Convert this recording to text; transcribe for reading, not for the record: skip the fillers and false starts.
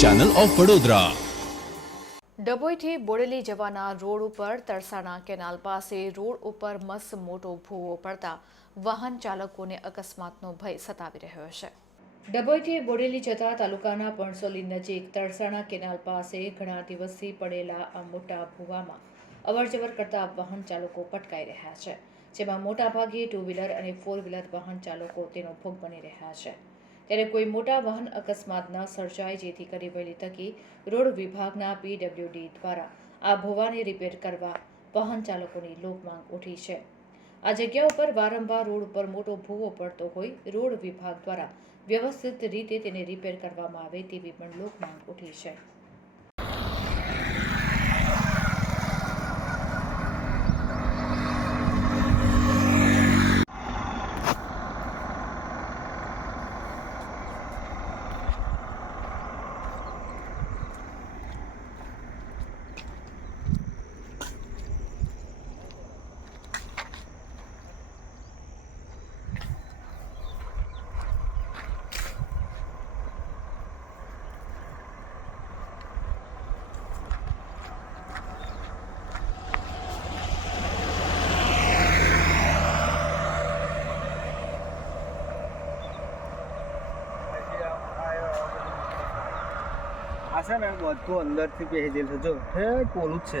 Channel of Vadodara. ડભોઈથી બોડેલી જવાના road ઉપર તરસાણા કેનાલ પાસે રોડ ઉપર મસ્ત મોટો ભૂવો પડતા વાહન ચાલકોને અકસ્માતનો ભય સતાવી રહ્યો છે। ડભોઈથી બોડેલી જતા તાલુકાના પણસોલી નજીક તરસાણા કેનાલ પાસે ઘણા દિવસથી પડેલા આ મોટા ભૂવામાં અવરજવર કરતા વાહન ચાલકો પટકાઈ રહ્યા છે, જેમાં મોટાભાગે ટુ વ્હીલર અને ફોર વ્હીલર વાહન ચાલકો તેનો ભોગ બની રહ્યા છે। ત્યારે કોઈ મોટા વાહન અકસ્માત ન સર્જાય, જેથી કરી વહેલી તકે રોડ વિભાગના PWD દ્વારા આ ભૂવાને રિપેર કરવા વાહન ચાલકોની લોકમાંગ ઉઠી છે। આ જગ્યા ઉપર વારંવાર રોડ ઉપર મોટો ભૂવો પડતો હોય, રોડ વિભાગ દ્વારા વ્યવસ્થિત રીતે તેને રિપેર કરવામાં આવે તેવી પણ લોકમાંગ ઉઠી છે। આ છે ને બધું અંદરથી પહેરેલું છે, જો હે પોલું જ છે।